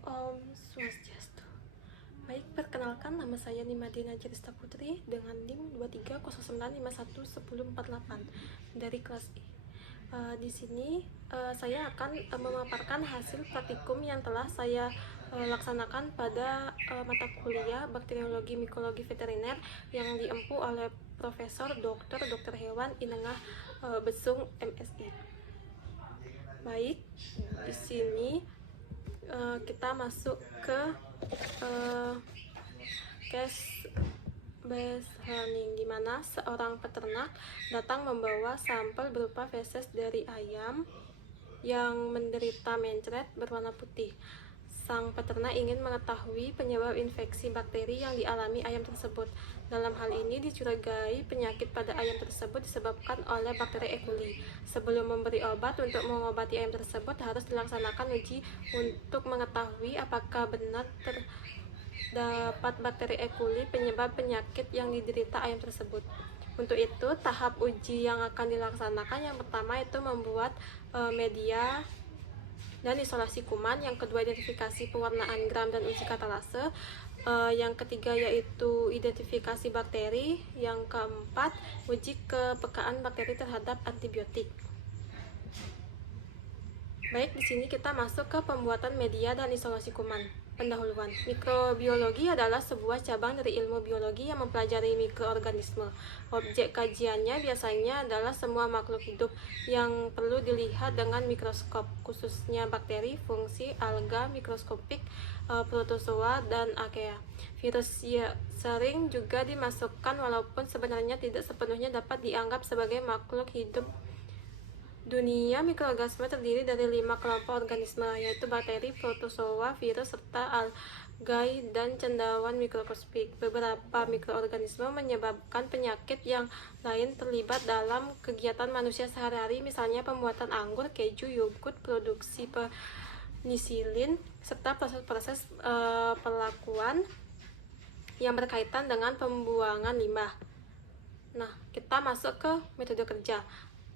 Om Swastiastu. Baik, perkenalkan nama saya Nimadina Jirista Putri dengan NIM 2309511048 dari kelas E. Di sini saya akan memaparkan hasil praktikum yang telah saya laksanakan pada mata kuliah Bakteriologi Mikologi Veteriner yang diempu oleh Profesor Dr. Hewan Inengah Besung MSI. Baik, di sini kita masuk ke case based learning, di mana seorang peternak datang membawa sampel berupa feses dari ayam yang menderita mencret berwarna putih. Sang peternak ingin mengetahui penyebab infeksi bakteri yang dialami ayam tersebut. Dalam hal ini dicurigai penyakit pada ayam tersebut disebabkan oleh bakteri E. coli. Sebelum memberi obat untuk mengobati ayam tersebut, harus dilaksanakan uji untuk mengetahui apakah benar terdapat bakteri E. coli penyebab penyakit yang diderita ayam tersebut. Untuk itu, tahap uji yang akan dilaksanakan yang pertama itu membuat media dan isolasi kuman, yang kedua identifikasi pewarnaan gram dan uji katalase, yang ketiga yaitu identifikasi bakteri, yang keempat uji kepekaan bakteri terhadap antibiotik. Baik, di sini kita masuk ke pembuatan media dan isolasi kuman. Pendahuluan. Mikrobiologi adalah sebuah cabang dari ilmu biologi yang mempelajari mikroorganisme. Objek kajiannya biasanya adalah semua makhluk hidup yang perlu dilihat dengan mikroskop, khususnya bakteri, fungsi, alga, mikroskopik, protozoa, dan archaea. Virus sering juga dimasukkan walaupun sebenarnya tidak sepenuhnya dapat dianggap sebagai makhluk hidup. Dunia mikroorganisme terdiri dari 5 kelompok organisme, yaitu bakteri, protozoa, virus, serta algae dan cendawan mikroskopik. Beberapa mikroorganisme menyebabkan penyakit yang lain terlibat dalam kegiatan manusia sehari-hari, misalnya pembuatan anggur, keju, yogurt, produksi penisilin, serta proses-proses perlakuan yang berkaitan dengan pembuangan limbah. Nah, kita masuk ke metode kerja.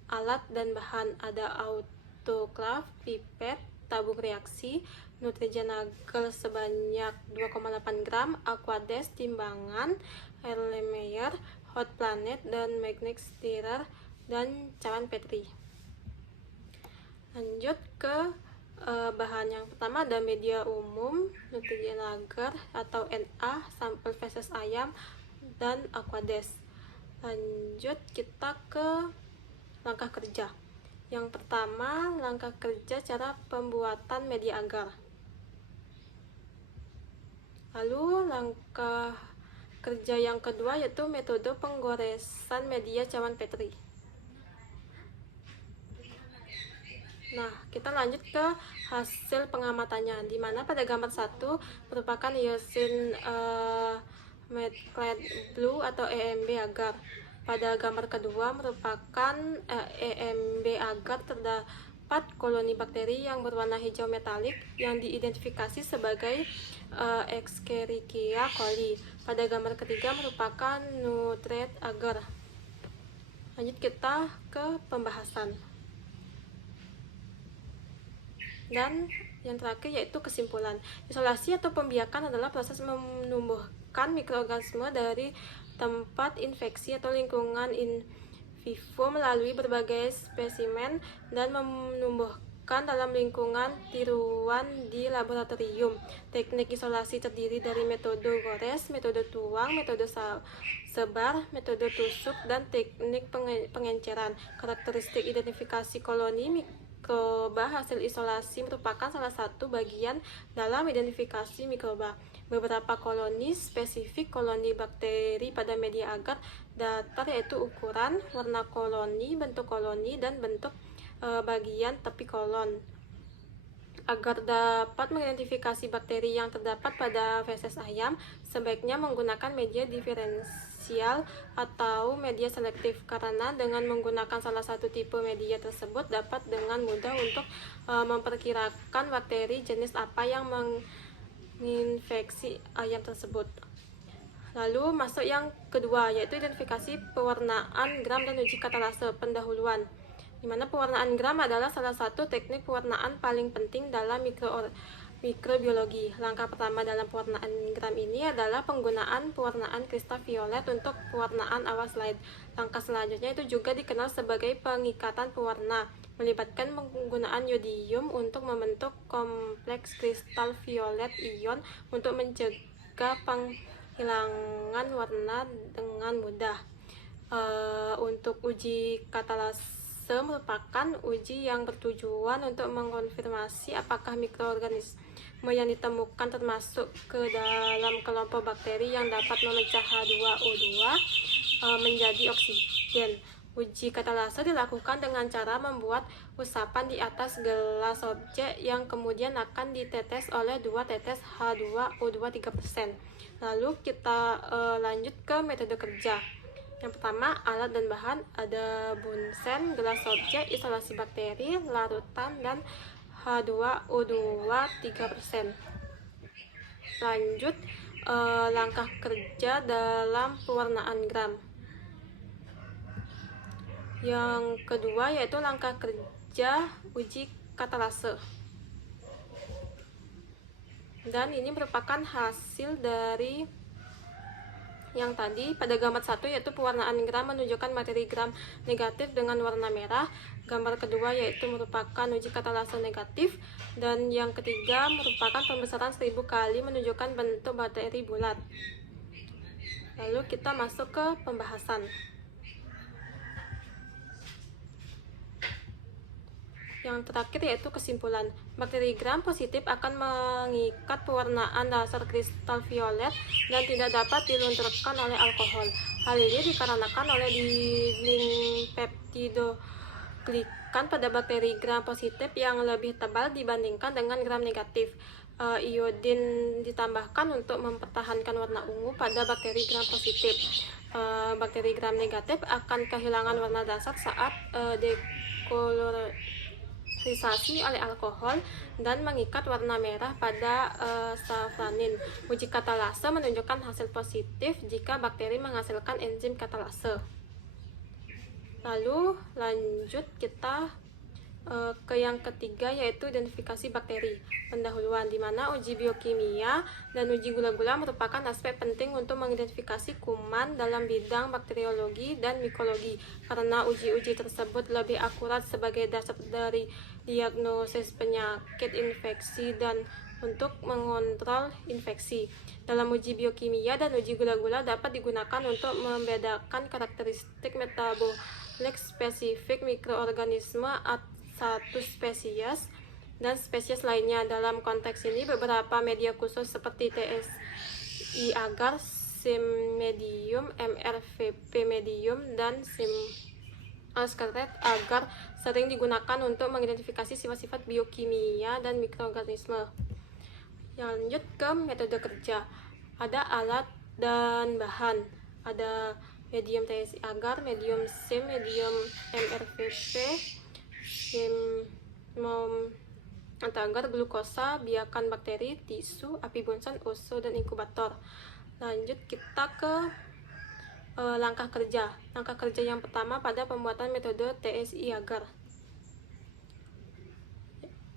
Alat dan bahan ada autoclave, pipet, tabung reaksi, nutrigenagel sebanyak 2,8 gram, aquades, timbangan, Erlenmeyer, hot planet, dan magnet stirrer, dan cawan Petri. Lanjut ke bahan yang pertama ada media umum, nutrigenager atau NA, sampel feses ayam, dan aquades. Lanjut kita ke langkah kerja. Yang pertama, langkah kerja cara pembuatan media agar. Lalu langkah kerja yang kedua yaitu metode penggoresan media cawan Petri. Nah, kita lanjut ke hasil pengamatannya, di mana pada gambar 1 merupakan hyacinth clad blue atau EMB agar. Pada gambar kedua merupakan EMB agar, terdapat koloni bakteri yang berwarna hijau metalik yang diidentifikasi sebagai Escherichia coli. Pada gambar ketiga merupakan Nutrit agar. Lanjut kita ke pembahasan. Dan yang terakhir yaitu kesimpulan. Isolasi atau pembiakan adalah proses menumbuhkan mikroorganisme dari tempat infeksi atau lingkungan in vivo melalui berbagai spesimen dan menumbuhkan dalam lingkungan tiruan di laboratorium. Teknik isolasi terdiri dari metode gores, metode tuang, metode sebar, metode tusuk, dan teknik pengenceran. Karakteristik identifikasi koloni mikroba hasil isolasi merupakan salah satu bagian dalam identifikasi mikroba. Beberapa koloni spesifik koloni bakteri pada media agar datar, yaitu ukuran, warna koloni, bentuk koloni, dan bentuk bagian tepi kolon. Agar dapat mengidentifikasi bakteri yang terdapat pada feses ayam, sebaiknya menggunakan media diferensial atau media selektif, karena dengan menggunakan salah satu tipe media tersebut dapat dengan mudah untuk memperkirakan bakteri jenis apa yang menginfeksi ayam tersebut. Lalu masuk yang kedua, yaitu identifikasi pewarnaan gram dan uji katalase. Pendahuluan, di mana pewarnaan gram adalah salah satu teknik pewarnaan paling penting dalam mikroorganisme mikrobiologi. Langkah pertama dalam pewarnaan gram ini adalah penggunaan pewarnaan kristal violet untuk pewarnaan awal slide. Langkah selanjutnya itu juga dikenal sebagai pengikatan pewarna, melibatkan penggunaan yodium untuk membentuk kompleks kristal violet ion untuk mencegah penghilangan warna dengan mudah. Untuk uji katalase merupakan uji yang bertujuan untuk mengkonfirmasi apakah mikroorganisme yang ditemukan termasuk ke dalam kelompok bakteri yang dapat memecah H2O2 menjadi oksigen. Uji katalase dilakukan dengan cara membuat usapan di atas gelas objek yang kemudian akan ditetes oleh 2 tetes H2O2 3%. Lalu kita lanjut ke metode kerja. Yang pertama, alat dan bahan ada bunsen, gelas objek, isolasi bakteri, larutan, dan H2O2 3%. Lanjut, langkah kerja dalam pewarnaan gram. Yang kedua yaitu langkah kerja uji katalase. Dan ini merupakan hasil dari yang tadi pada gambar 1 yaitu pewarnaan gram menunjukkan materi gram negatif dengan warna merah. Gambar kedua yaitu merupakan uji katalase negatif, dan yang ketiga merupakan pembesaran 1000 kali menunjukkan bentuk bakteri bulat. Lalu kita masuk ke pembahasan. Yang terakhir yaitu kesimpulan. Bakteri gram positif akan mengikat pewarnaan dasar kristal violet dan tidak dapat dilunturkan oleh alkohol. Hal ini dikarenakan oleh dinding peptidoglikan pada bakteri gram positif yang lebih tebal dibandingkan dengan gram negatif. Iodin ditambahkan untuk mempertahankan warna ungu pada bakteri gram positif. Bakteri gram negatif akan kehilangan warna dasar saat dekolorisasi oleh alkohol dan mengikat warna merah pada safranin. Uji katalase menunjukkan hasil positif jika bakteri menghasilkan enzim katalase. Lalu lanjut kita ke yang ketiga yaitu identifikasi bakteri. Pendahuluan, di mana uji biokimia dan uji gula-gula merupakan aspek penting untuk mengidentifikasi kuman dalam bidang bakteriologi dan mikologi, karena uji-uji tersebut lebih akurat sebagai dasar dari diagnosis penyakit infeksi dan untuk mengontrol infeksi. Dalam uji biokimia dan uji gula-gula dapat digunakan untuk membedakan karakteristik metabolik spesifik mikroorganisme satu spesies dan spesies lainnya. Dalam konteks ini, beberapa media khusus seperti TSI agar, SIM medium, MRVP medium, dan SIM Ascaret agar sering digunakan untuk mengidentifikasi sifat-sifat biokimia dan mikroorganisme. Lanjut ke metode kerja. Ada alat dan bahan. Ada medium TSI agar, medium SIM, medium MRVP, SIM agar, glukosa, biakan bakteri, tisu, api bunsen, oso, dan inkubator. Lanjut kita ke langkah kerja. Langkah kerja yang pertama pada pembuatan metode TSI agar.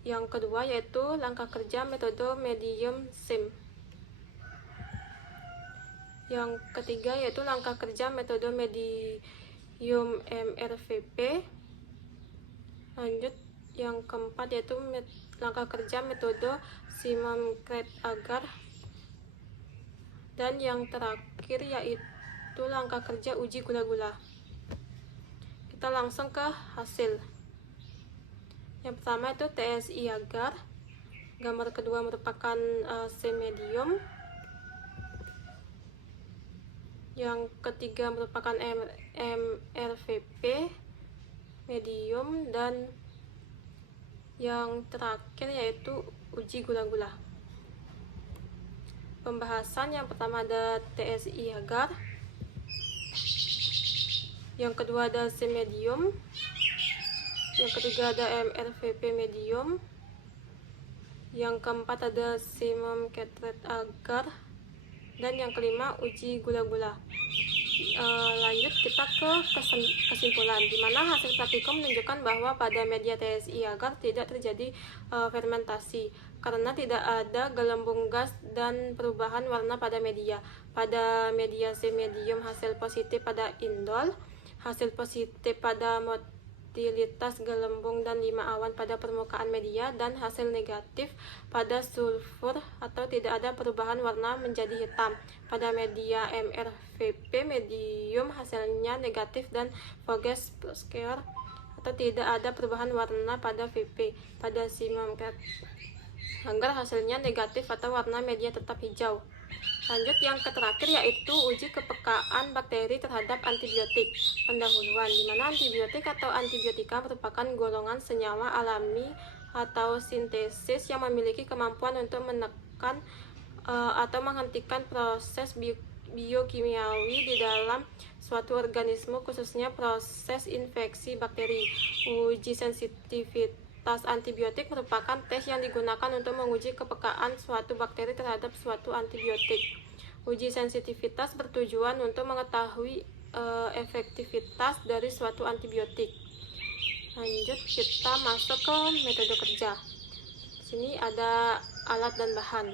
Yang kedua yaitu langkah kerja metode medium SIM. Yang ketiga yaitu langkah kerja metode medium MRVP. Lanjut yang keempat yaitu langkah kerja metode Simon-Crate agar. Dan yang terakhir yaitu langkah kerja uji gula-gula. Kita langsung ke hasil. Yang pertama itu TSI agar. Gambar kedua merupakan SIM medium. Yang ketiga merupakan MRVP medium, dan yang terakhir yaitu uji gula-gula. Pembahasan yang pertama ada TSI agar, yang kedua ada SIM medium, yang ketiga ada MRVP medium, yang keempat ada Simon-Crate agar, dan yang kelima uji gula-gula. Lanjut kita ke kesimpulan, di mana hasil praktikum menunjukkan bahwa pada media TSI agar tidak terjadi fermentasi karena tidak ada gelembung gas dan perubahan warna pada media. Pada mediasi medium hasil positif pada indol, hasil positif pada motilitas gelembung dan 5 awan pada permukaan media, dan hasil negatif pada sulfur atau tidak ada perubahan warna menjadi hitam. Pada media MrVP medium hasilnya negatif dan Voges Plosker atau tidak ada perubahan warna pada VP. Pada Simon Hanger hasilnya negatif atau warna media tetap hijau. Lanjut yang terakhir yaitu uji kepekaan bakteri terhadap antibiotik. Pendahuluan, di mana antibiotik atau antibiotika merupakan golongan senyawa alami atau sintesis yang memiliki kemampuan untuk menekan atau menghentikan proses biokimiawi di dalam suatu organisme, khususnya proses infeksi bakteri. Uji sensitivitas antibiotik merupakan tes yang digunakan untuk menguji kepekaan suatu bakteri terhadap suatu antibiotik. Uji sensitivitas bertujuan untuk mengetahui efektivitas dari suatu antibiotik. Lanjut kita masuk ke metode kerja. Di sini ada alat dan bahan.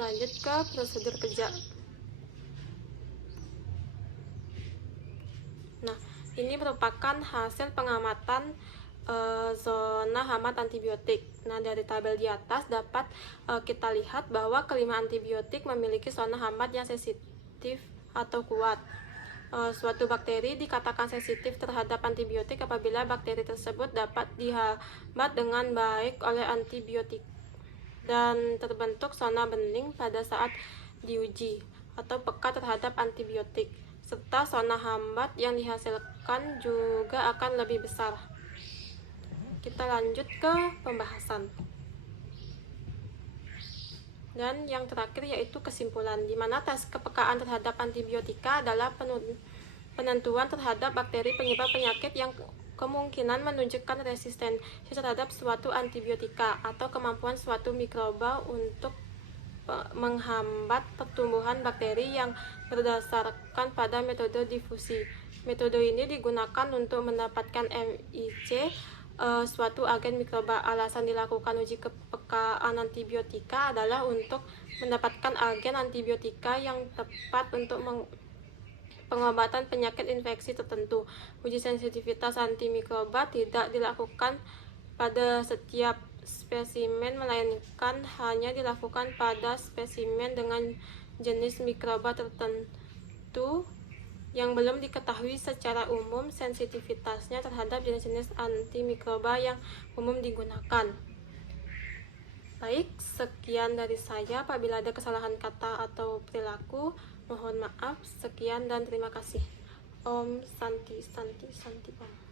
Lanjut ke prosedur kerja. Nah, ini merupakan hasil pengamatan zona hambat antibiotik. Nah, dari tabel di atas dapat kita lihat bahwa kelima antibiotik memiliki zona hambat yang sensitif atau kuat. Suatu bakteri dikatakan sensitif terhadap antibiotik apabila bakteri tersebut dapat dihambat dengan baik oleh antibiotik dan terbentuk zona bening pada saat diuji atau peka terhadap antibiotik, serta zona hambat yang dihasilkan juga akan lebih besar. Kita lanjut ke pembahasan. Dan yang terakhir yaitu kesimpulan, di mana tes kepekaan terhadap antibiotika adalah penentuan terhadap bakteri penyebab penyakit yang kemungkinan menunjukkan resistensi terhadap suatu antibiotika atau kemampuan suatu mikroba untuk menghambat pertumbuhan bakteri yang berdasarkan pada metode difusi. Metode ini digunakan untuk mendapatkan MIC suatu agen mikroba. Alasan dilakukan uji kepekaan antibiotika adalah untuk mendapatkan agen antibiotika yang tepat untuk pengobatan penyakit infeksi tertentu. Uji sensitivitas antimikroba tidak dilakukan pada setiap spesimen, melainkan hanya dilakukan pada spesimen dengan jenis mikroba tertentu yang belum diketahui secara umum sensitivitasnya terhadap jenis-jenis antimikroba yang umum digunakan. Baik, sekian dari saya. Apabila ada kesalahan kata atau perilaku, mohon maaf. Sekian dan terima kasih. Om Santi Santi Santi Om.